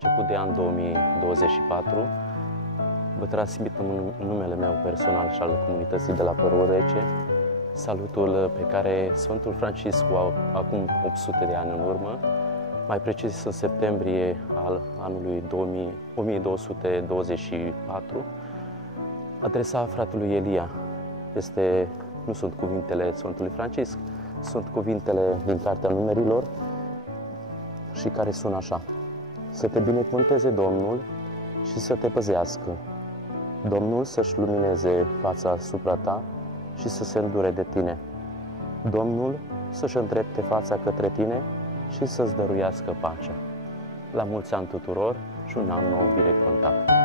început de an 2024, vă transmit în numele meu personal și al comunității de la Părul Rece salutul pe care Sfântul Franciscu, acum 800 de ani în urmă, mai precis în septembrie al anului 1224, adresa fratelui Elia. Nu sunt cuvintele Sfântului Francisc, sunt cuvintele din Cartea Numerilor și care sună așa: să te binecuvânteze Domnul și să te păzească. Domnul să-și lumineze fața asupra ta și să se îndure de tine. Domnul să-și îndrepte fața către tine și să-ți dăruiască pacea. La mulți ani tuturor și un an nou binecuvântat!